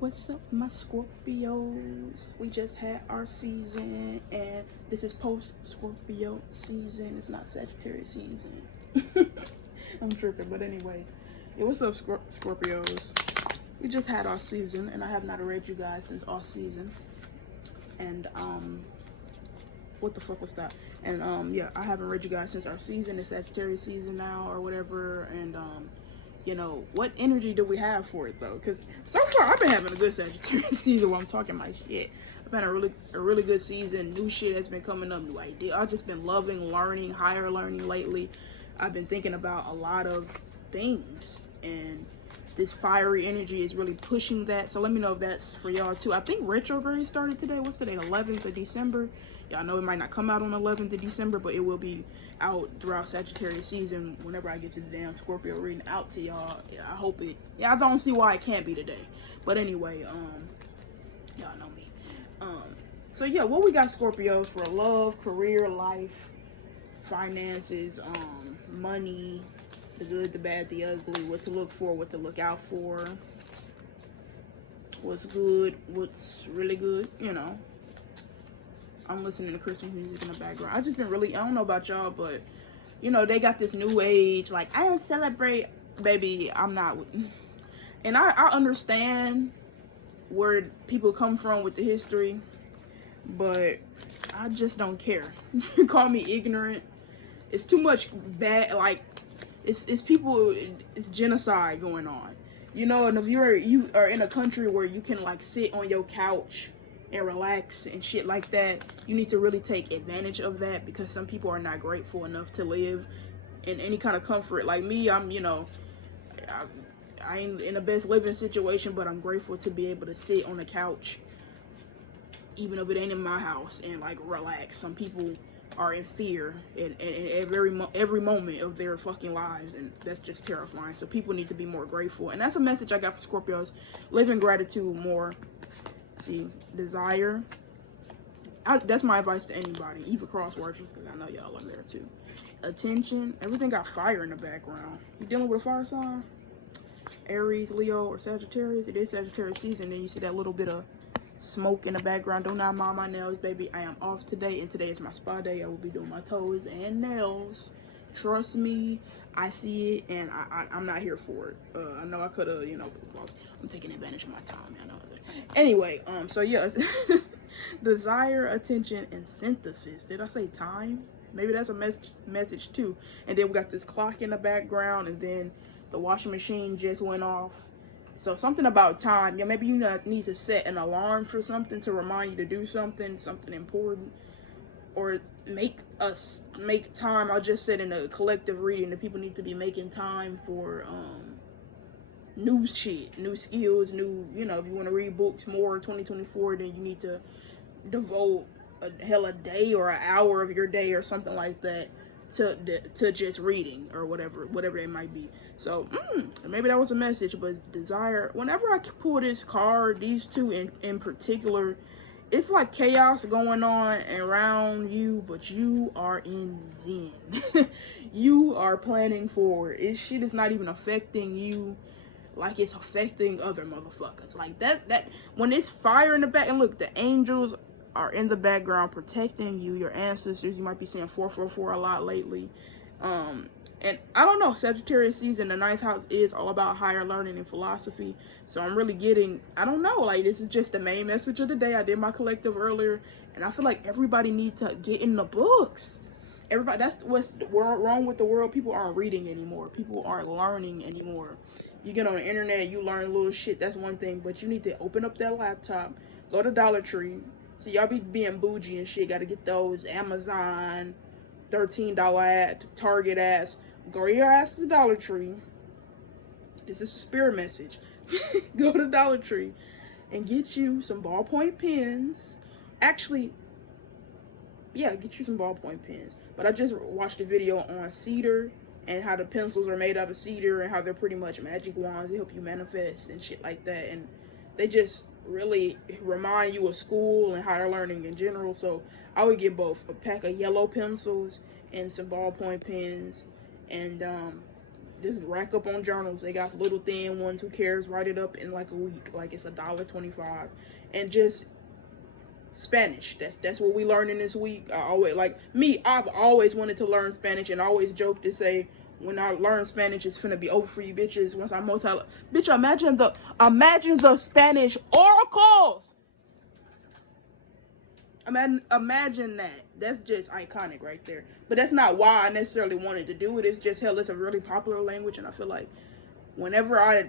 What's up, my Scorpios? We just had our season, and this is post Scorpio season. It's not Sagittarius season. I'm tripping, but anyway. Yeah, what's up, Scorpios? We just had our season, and I have not read you guys since our season. And, what the fuck was that? And, yeah, I haven't read you guys since our season. It's Sagittarius season now, or whatever, and, you know, what energy do we have for it though? Because so far I've been having a good Sagittarius season while I'm talking my shit. I've had a really good season. New shit has been coming up, new idea. I've just been loving learning, higher learning lately. I've been thinking about a lot of things, and this fiery energy is really pushing that. So let me know if that's for y'all too. I think retrograde started today. What's today? 11th of December. Y'all know it might not come out on 11th of December, but it will be out throughout Sagittarius season whenever I get to the damn Scorpio reading out to y'all. Yeah, I hope it. Yeah, I don't see why it can't be today. But anyway, y'all know me. So yeah, what we got Scorpios for love, career, life, finances, money, the good, the bad, the ugly, what to look for, what to look out for, what's good, what's really good, you know. I'm listening to Christmas music in the background. I just been really, I don't know about y'all, but you know, they got this new age, like, I don't celebrate, baby, I'm not. And I understand where people come from with the history, but I just don't care. Call me ignorant. It's too much bad, like, it's people, it's genocide going on. You know, and if you are in a country where you can, like, sit on your couch and relax and shit like that, you need to really take advantage of that, because some people are not grateful enough to live in any kind of comfort. Like me, I'm, you know, I ain't in the best living situation, but I'm grateful to be able to sit on the couch, even if it ain't in my house, and like relax. Some people are in fear at every moment of their fucking lives, and that's just terrifying. So people need to be more grateful, and that's a message I got for Scorpios. Live in gratitude more. See, desire. That's my advice to anybody, even cross workers, because I know y'all are there too. Attention. Everything got fire in the background. You dealing with a fire sign? Aries, Leo, or Sagittarius? It is Sagittarius season. Then you see that little bit of smoke in the background. Do not mind my nails, baby. I am off today, and today is my spa day. I will be doing my toes and nails. Trust me, I see it, and I'm not here for it. I know I could have, you know, well, I'm taking advantage of my time. I know. Anyway, so yes, desire, attention, and synthesis. Did I say time? Maybe that's a message too. And then we got this clock in the background, and then the washing machine just went off. So something about time. Yeah, maybe you need to set an alarm for something to remind you to do something important, or make time. I just said in a collective reading that people need to be making time for new shit, new skills, new, you know, if you want to read books more 2024, then you need to devote a day or an hour of your day or something like that to just reading, or whatever it might be. So maybe that was a message. But desire, whenever I pull this card, these two in particular, it's like chaos going on around you, but you are in zen. You are planning forward. Shit is not even affecting you like it's affecting other motherfuckers. Like that when it's fire in the back, and look, the angels are in the background protecting you, your ancestors. You might be seeing 444 a lot lately. And I don't know, Sagittarius season, the 9th house is all about higher learning and philosophy. So I'm really getting, I don't know, like, this is just the main message of the day. I did my collective earlier, and I feel like everybody needs to get in the books. Everybody, that's what's wrong with the world. People aren't reading anymore. People aren't learning anymore. You get on the internet, you learn little shit, that's one thing, but you need to open up that laptop, go to Dollar Tree. So y'all be being bougie and shit, gotta get those Amazon $13 ad, Target ass. Go your ass to the Dollar Tree. This is a spirit message. Go to Dollar Tree and get you some ballpoint pens. Actually, yeah, get you some ballpoint pens. But I just watched a video on cedar and how the pencils are made out of cedar, and how they're pretty much magic wands. They help you manifest and shit like that. And they just really remind you of school and higher learning in general. So I would get both a pack of yellow pencils and some ballpoint pens, and just rack up on journals. They got little thin ones. Who cares? Write it up in like a week. Like it's $1.25, and just Spanish. That's what we learning this week. I always like me. I've always wanted to learn Spanish, and I always joke to say when I learn Spanish, it's finna be over for you bitches. Once I bitch, imagine the Spanish oracles. Imagine that. That's just iconic right there. But that's not why I necessarily wanted to do it. It's just hell, it's a really popular language, and I feel like whenever I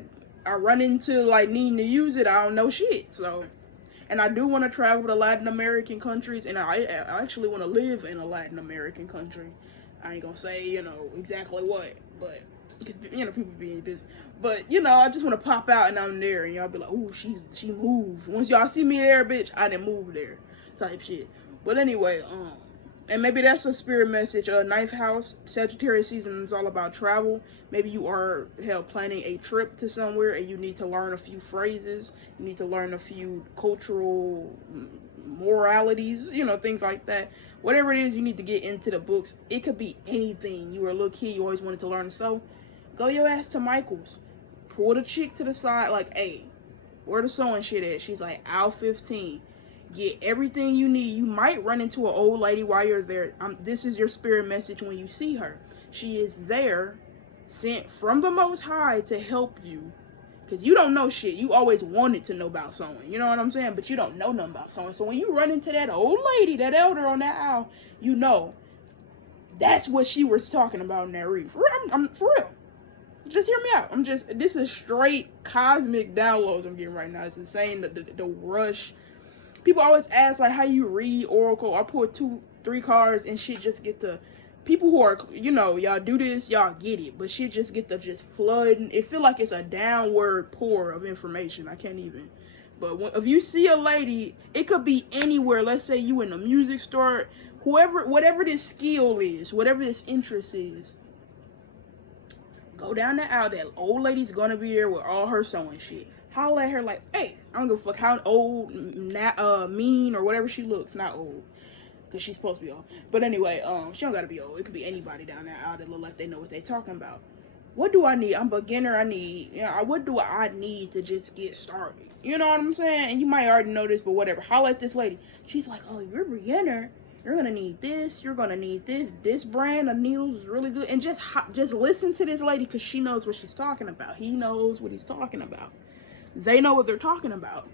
run into like needing to use it, I don't know shit. So, and I do want to travel to Latin American countries, and I actually want to live in a Latin American country. I ain't gonna say exactly what, but people being busy. But I just want to pop out and I'm there, and y'all be like, "Ooh, she moved." Once y'all see me there, bitch, I didn't move there. Type shit. But anyway, and maybe that's a spirit message. Ninth house, Sagittarius season is all about travel. Maybe you are planning a trip to somewhere and you need to learn a few phrases. You need to learn a few cultural moralities, things like that. Whatever it is, you need to get into the books. It could be anything. You were a little kid, you always wanted to learn. So go your ass to Michael's. Pull the chick to the side, like, hey, where the sewing shit at? She's like, aisle 15. Get everything you need. You might run into an old lady while you're there. This is your spirit message when you see her. She is there, sent from the Most High to help you. Because you don't know shit. You always wanted to know about sewing. You know what I'm saying? But you don't know nothing about sewing. So when you run into that old lady, that elder on that aisle, that's what she was talking about in that reading. For real. I'm for real. Just hear me out. This is straight cosmic downloads I'm getting right now. It's insane. The rush. People always ask, like, how you read Oracle. I pull 2-3 cards and shit just get to... People who are, y'all do this, y'all get it. But shit just get to just flood. It feel like it's a downward pour of information. I can't even. But if you see a lady, it could be anywhere. Let's say you in a music store. Whatever this skill is, whatever this interest is. Go down the aisle. That old lady's gonna be there with all her sewing shit. Holler at her like, hey, I don't give a fuck how old, mean, or whatever she looks. Not old, because she's supposed to be old. But anyway, she don't gotta be old. It could be anybody down there out that look like they know what they talking about. What do I need? I'm a beginner. What do I need to just get started? You know what I'm saying? And you might already know this, but whatever. Holler at this lady. She's like, oh, you're a beginner. You're gonna need this. You're gonna need this. This brand of needles is really good. And just listen to this lady, because she knows what she's talking about. He knows what he's talking about. They know what they're talking about.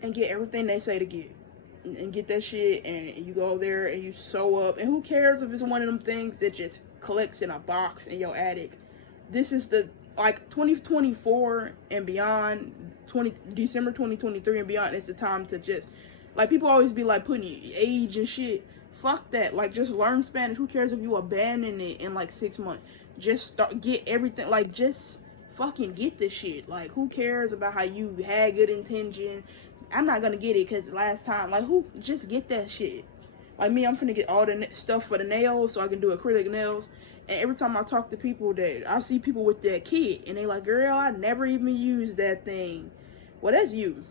And get everything they say to get. And get that shit, and you go there and you sew up. And who cares if it's one of them things that just collects in a box in your attic. This is 2024 and beyond, December 2023 and beyond, it's the time to just, like, people always be like putting age and shit. Fuck that. Like, just learn Spanish. Who cares if you abandon it in like 6 months? Just get everything. Like, just fucking get this shit. Like, who cares about how you had good intentions? I'm not gonna get it because last time, like, just get that shit. Like me, I'm finna get all the stuff for the nails so I can do acrylic nails. And every time I talk to people, I see people with that kit, and they like, girl, I never even used that thing. Well, that's you.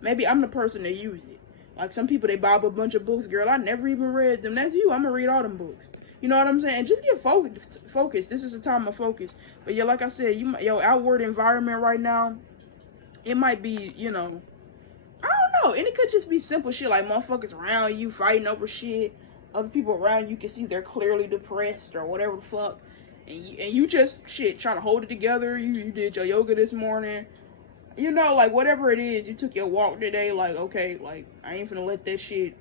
Maybe I'm the person that use it. Like some people, they buy up a bunch of books. Girl, I never even read them. That's you. I'm gonna read all them books. You know what I'm saying? Just get focused. This is a time of focus. But yeah, like I said, your outward environment right now, it might be, I don't know. And it could just be simple shit like motherfuckers around you fighting over shit. Other people around you can see they're clearly depressed or whatever the fuck. And you just, trying to hold it together. You did your yoga this morning. Like, whatever it is, you took your walk today, like, okay, like, I ain't finna let that shit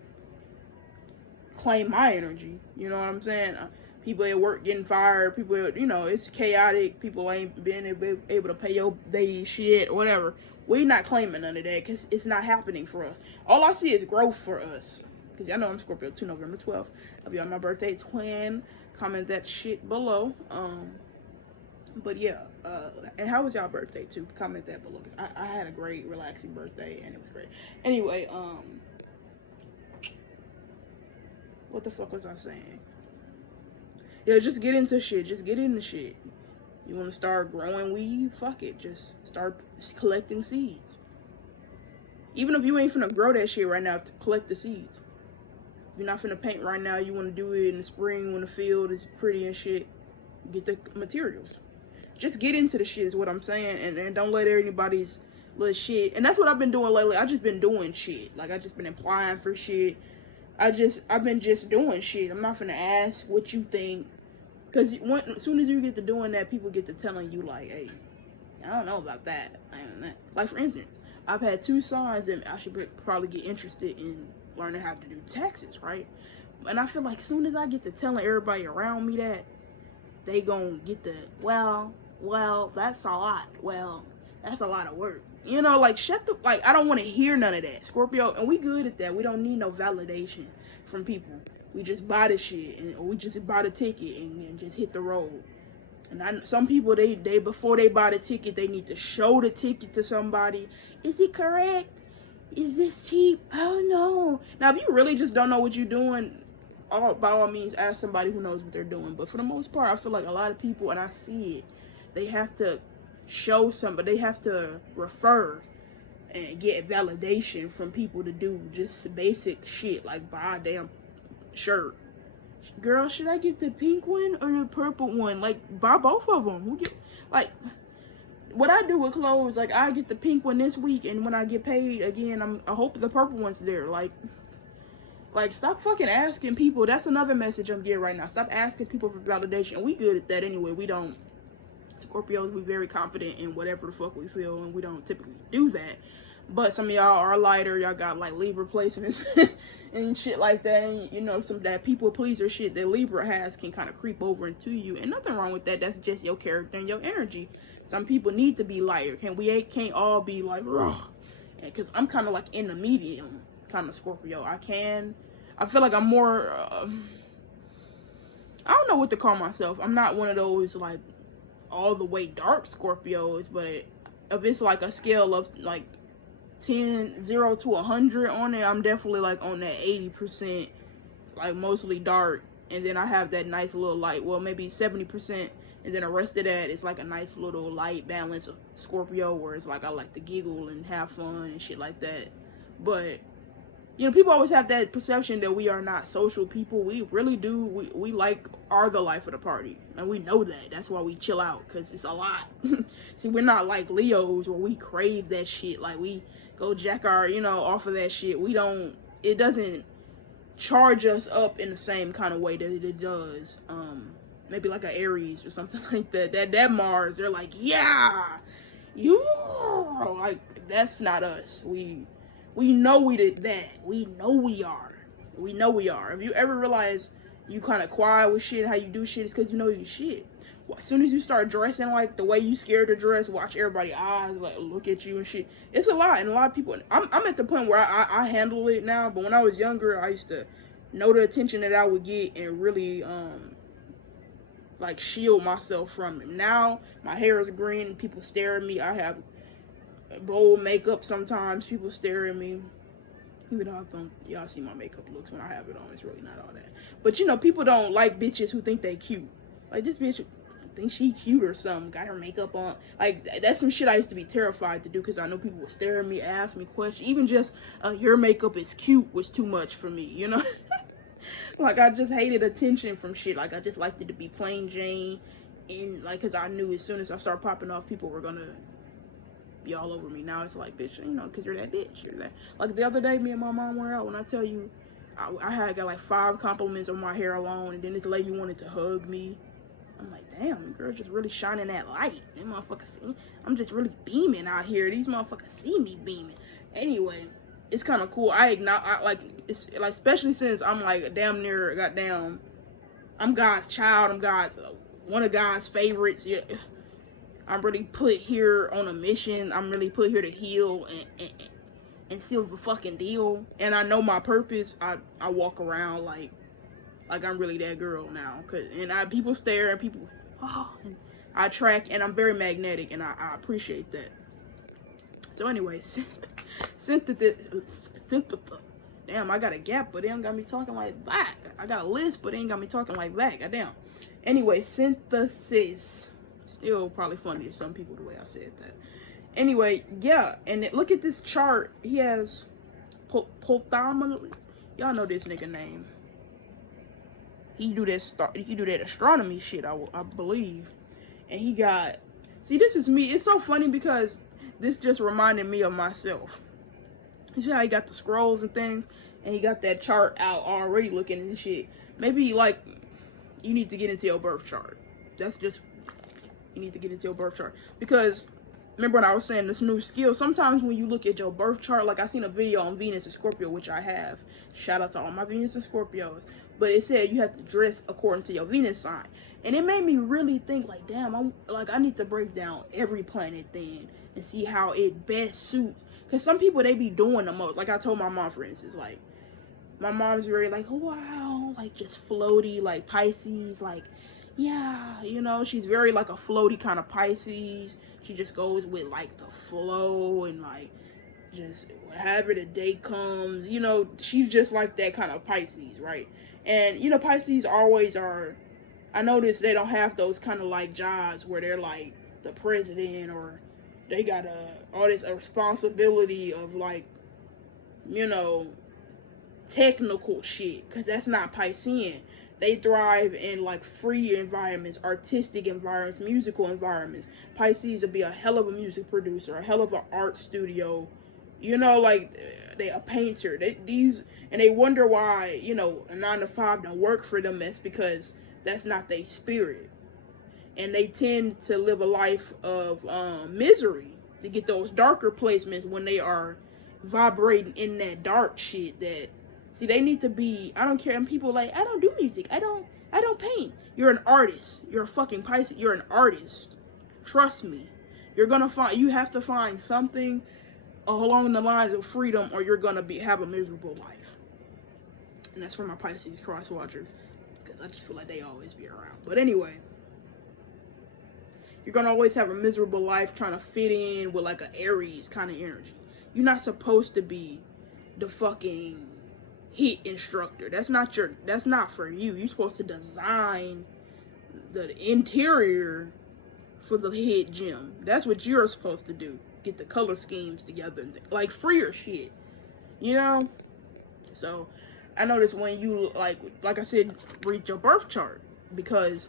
claim my energy. You know what I'm saying? People at work getting fired, people, it's chaotic, people ain't been able to pay their shit or whatever. We're not claiming none of that, because it's not happening for us. All I see is growth for us. Because y'all know I'm Scorpio 2, November 12th. I'll be on my birthday, twin. Comment that shit below. But yeah, and how was y'all birthday too? Comment that below, because I had a great relaxing birthday and it was great. Anyway, what the fuck was I saying? Yeah, just get into shit. Just get into shit. You want to start growing weed? Fuck it. Just start collecting seeds. Even if you ain't finna grow that shit right now, to collect the seeds. You're not finna paint right now. You want to do it in the spring when the field is pretty and shit. get the materials. Just get into the shit is what I'm saying, and don't let anybody's little shit. And that's what I've been doing lately. I just been doing shit. Like I just been applying for shit. I've been just doing shit. I'm not finna ask what you think, because as soon as you get to doing that, people get to telling you like, hey, I don't know about that. Like for instance, I've had 2 signs that I should probably get interested in learning how to do taxes, right? And I feel like as soon as I get to telling everybody around me that, they gonna get the, well, that's a lot. Well, that's a lot of work. You know, like, like, I don't want to hear none of that. Scorpio, and we good at that. We don't need no validation from people. We just buy the shit, or we just buy the ticket and just hit the road. And some people, they before they buy the ticket, they need to show the ticket to somebody. Is it correct? Is this cheap? Oh, no. Now, if you really just don't know what you're doing, by all means, ask somebody who knows what they're doing. But for the most part, I feel like a lot of people, and I see it, they have to show somebody, they have to refer and get validation from people to do just basic shit, like buy a damn shirt. Girl, should I get the pink one or the purple one? Like, buy both of them. Like, what I do with clothes, like, I get the pink one this week, and when I get paid again, I hope the purple one's there. Like, stop fucking asking people. That's another message I'm getting right now. Stop asking people for validation. We good at that anyway. We don't. Scorpios, we very confident in whatever the fuck we feel, and we don't typically do that. But some of y'all are lighter. Y'all got like Libra placements and shit like that. And, you know, some that people pleaser shit that Libra has can kind of creep over into you. And nothing wrong with that. That's just your character and your energy. Some people need to be lighter. Can't all be like, because I'm kind of like in the medium kind of Scorpio. I feel like I'm more, I don't know what to call myself. I'm not one of those like all the way dark Scorpios, but if it's like a scale of like 0 to 100 on it, I'm definitely like on that 80%, like mostly dark, and then I have that nice little light, well maybe 70%, and then the rest of that is like a nice little light balance of Scorpio, where it's like I like to giggle and have fun and shit like that. But you know, people always have that perception that we are not social people. We really do. We are the life of the party. And we know that. That's why we chill out, because it's a lot. See, we're not like Leos where we crave that shit. Like, we go jack our, off of that shit. It doesn't charge us up in the same kind of way that it does. Maybe like an Aries or something like that. That Mars, they're like, yeah, you, like, that's not us. We know we did that. We know we are. We know we are. If you ever realize you kind of quiet with shit, how you do shit, it's because you know you shit. As soon as you start dressing like the way you scared to dress, watch everybody's eyes like look at you and shit. It's a lot, and a lot of people. I'm at the point where I handle it now, but when I was younger, I used to know the attention that I would get and really like shield myself from it. Now my hair is green and people stare at me. I have bold makeup sometimes. People stare at me. Even though y'all see my makeup looks when I have it on. It's really not all that. But people don't like bitches who think they cute. Like, this bitch thinks she cute or something. Got her makeup on. Like, that's some shit I used to be terrified to do, because I know people would stare at me, ask me questions. Even just, your makeup is cute was too much for me, Like, I just hated attention from shit. Like, I just liked it to be plain Jane. And, like, because I knew as soon as I started popping off, people were gonna be all over me. Now it's like, bitch, because you're that bitch. You're that. Like, the other day, me and my mom were out. When I tell you, I got like 5 compliments on my hair alone, and then this lady wanted to hug me. I'm like, damn, the girl just really shining that light. Them motherfuckers see. I'm just really beaming out here. These motherfuckers see me beaming. Anyway, it's kind of cool. It's like, especially since I'm like damn near goddamn, I'm God's child. I'm one of God's favorites. Yeah. I'm really put here on a mission. I'm really put here to heal and seal the fucking deal. And I know my purpose. I walk around like I'm really that girl now. People stare and people, and I attract, and I'm very magnetic, and I appreciate that. So anyways, damn, I got a gap, but they ain't got me talking like that. I got a list, but they ain't got me talking like that. Goddamn. Anyway, synthesis. Still probably funny to some people the way I said that. Anyway, yeah, and look at this chart. He has Poltharmally. Y'all know this nigga name. He do that astronomy shit, I believe. And he got, see, this is me. It's so funny because this just reminded me of myself. You see how he got the scrolls and things, and he got that chart out already looking and shit. Maybe like you need to get into your birth chart. That's just, you need to get into your birth chart, because remember when I was saying this new skill, sometimes when you look at your birth chart, like I seen a video on Venus and Scorpio, which I have. Shout out to all my Venus and Scorpios. But it said you have to dress according to your Venus sign. And it made me really think, like, damn, I need to break down every planet then and see how it best suits. Because some people, they be doing the most. Like I told my mom, for instance, like, my mom's very like, oh, wow, like just floaty, like Pisces, like, yeah, you know, she's very like a floaty kind of Pisces. She just goes with like the flow and like just however the day comes, you know, she's just like that kind of Pisces, right? And, you know, Pisces always are, I noticed they don't have those kind of like jobs where they're like the president, or they got all this responsibility of like, you know, technical shit, because that's not Piscean. They thrive in like free environments, artistic environments, musical environments. Pisces would be a hell of a music producer, a hell of an art studio, you know, like they a painter. They wonder why, you know, a 9 to 5 don't work for them. That's because that's not their spirit, and they tend to live a life of misery to get those darker placements when they are vibrating in that dark shit. That, see, they need to be, I don't care, and people like, I don't do music, I don't paint. You're an artist. You're a fucking Pisces. You're an artist. Trust me. You have to find something along the lines of freedom, or you're gonna have a miserable life. And that's for my Pisces cross watchers, because I just feel like they always be around. But anyway, you're gonna always have a miserable life trying to fit in with like an Aries kind of energy. You're not supposed to be the fucking hit instructor. That's not for you. You're supposed to design the interior for the hit gym. That's what you're supposed to do. Get the color schemes together, like freer shit, you know. So I noticed when you like I said, read your birth chart, because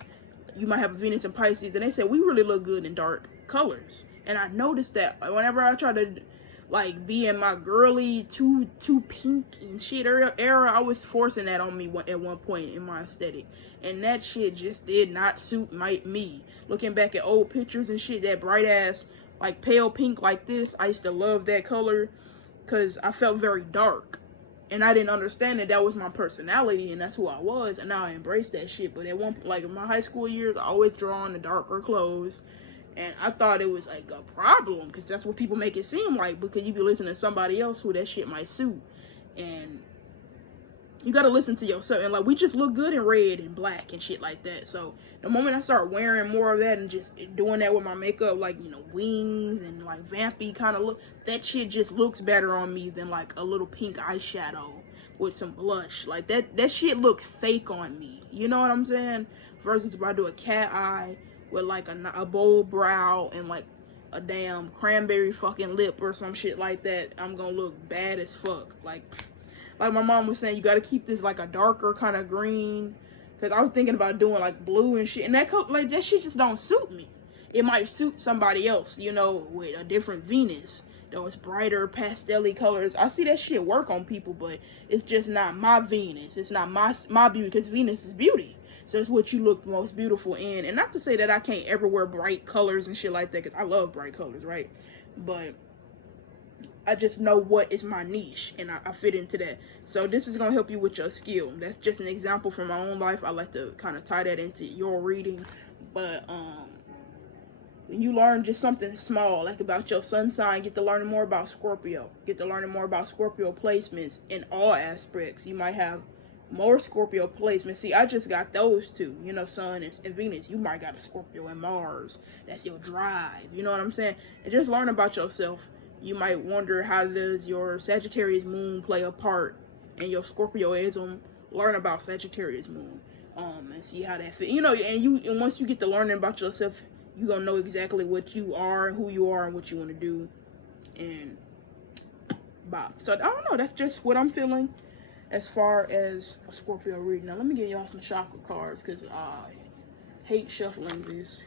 you might have Venus and Pisces, and they say we really look good in dark colors. And I noticed that whenever I try to like be in my girly too pink and shit era, I was forcing that on me at one point in my aesthetic, and that shit just did not suit me. Looking back at old pictures and shit, that bright ass like pale pink like this, I used to love that color because I felt very dark, and I didn't understand that was my personality and that's who I was, and now I embrace that shit. But at one, like in my high school years, I always draw on the darker clothes, and I thought it was like a problem, because that's what people make it seem like, because you be listening to somebody else who that shit might suit. And you gotta listen to yourself. And like, we just look good in red and black and shit like that. So the moment I start wearing more of that and just doing that with my makeup, like, you know, wings and like vampy kind of look, that shit just looks better on me than like a little pink eyeshadow with some blush. Like that shit looks fake on me, you know what I'm saying? Versus if I do a cat eye with like a bold brow and like a damn cranberry fucking lip or some shit like that, I'm gonna look bad as fuck. Like my mom was saying, you gotta keep this like a darker kind of green, because I was thinking about doing like blue and shit, and that shit just don't suit me. It might suit somebody else, you know, with a different Venus, those brighter pastel-y colors. I see that shit work on people, but it's just not my Venus. It's not my beauty, because Venus is beauty. So it's what you look most beautiful in. And not to say that I can't ever wear bright colors and shit like that, because I love bright colors, right? But I just know what is my niche, and I fit into that. So this is going to help you with your skill. That's just an example from my own life. I like to kind of tie that into your reading. But when you learn just something small, like about your sun sign, get to learning more about Scorpio. Get to learning more about Scorpio placements in all aspects. You might have more Scorpio placements. See, I just got those two, you know, Sun and Venus. You might got a Scorpio and Mars. That's your drive. You know what I'm saying? And just learn about yourself. You might wonder, how does your Sagittarius moon play a part in your Scorpioism? Learn about Sagittarius moon, and see how that fit. You know, and once you get to learning about yourself, you're gonna know exactly what you are, who you are, and what you want to do. And Bob. So I don't know. That's just what I'm feeling. as far as a Scorpio reading. Now, let me give y'all some chakra cards because I hate shuffling this.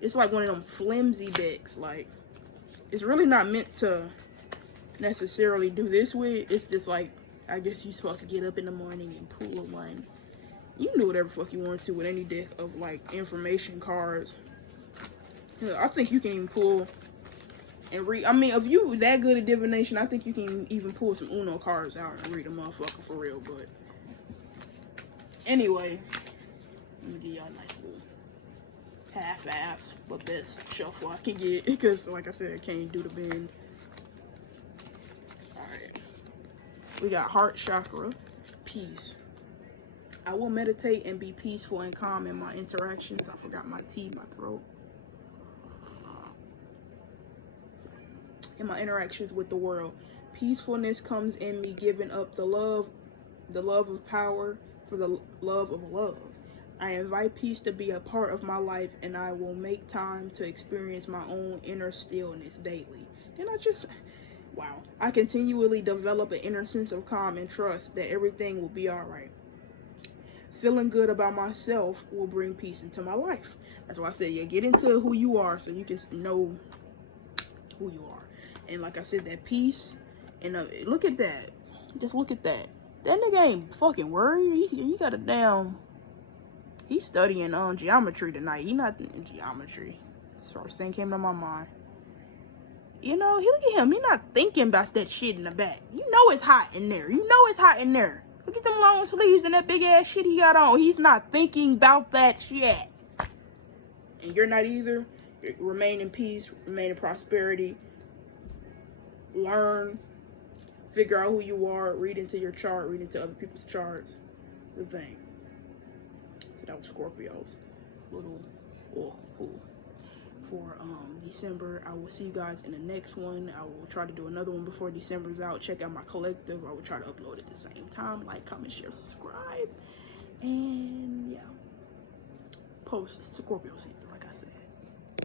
It's like one of them flimsy decks. Like, it's really not meant to necessarily do this with. It's just like, I guess you're supposed to get up in the morning and pull one. You can do whatever fuck you want to with any deck of like information cards. I think you can even pull and read. I mean, if you that good at divination, I think you can even pull some Uno cards out and read a motherfucker for real. But anyway, let me give y'all a nice little half-ass but best shuffle I can get because, like I said, I can't do the bend. All right, we got heart chakra, peace. I will meditate and be peaceful and calm in my interactions. I forgot my tea, my throat. In my interactions with the world, peacefulness comes in me giving up the love of power for the love of love. I invite peace to be a part of my life, and I will make time to experience my own inner stillness daily. Wow. I continually develop an inner sense of calm and trust that everything will be all right. Feeling good about myself will bring peace into my life. That's why I said, yeah, get into who you are so you can know who you are. And like I said, that peace, and look at that. Just look at that. That nigga ain't fucking worried. He got a damn, he's studying geometry tonight. He not in geometry. That's the first thing came to my mind. You know, look at him. He not thinking about that shit in the back. You know it's hot in there. You know it's hot in there. Look at them long sleeves and that big ass shit he got on. He's not thinking about that shit. And you're not either. Remain in peace. Remain in prosperity. Learn. Figure out who you are. Read into your chart. Read into other people's charts. The thing. So that was Scorpio's little oracle for December. I will see you guys in the next one. I will try to do another one before December's out. Check out my collective. I will try to upload at the same time. Like, comment, share, subscribe. And yeah. Post Scorpio season.